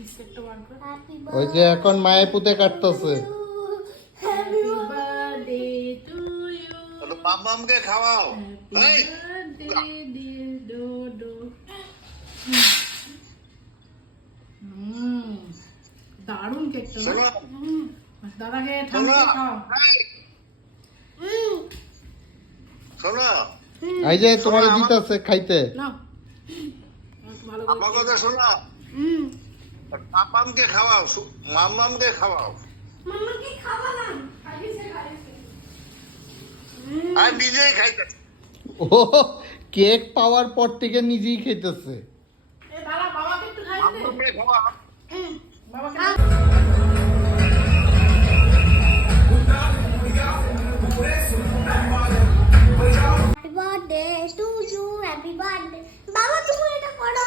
বিস্কুটটা বার কর। ওই যে এখন মায়ে পুঁতে কাটতেছে। Happy birthday to you. মামকে খাওয়াও। এই বার্থডে ডিয়ার ডোডো। দারুণ কেকটা না? শোনো দাদাকে ঠান্ডা খাও। শোনো এই যে তোমার দিতেছে খাইতে। নাও ভালো করে আমার কথা শোনো মামকে খাওয়াও মামকে খাওয়াও মামাকে খাওয়া না খাইছে খাইছে আমি নিজেই খাইতে ও কেক পাওয়ার পর থেকে নিজেই খাইতেছে। এ দাদা বাবাকে একটু খাইতে দে। মামকে খাওয়াও বাবাকে Happy birthday to you, happy birthday. বাবা তুমি এটা করো।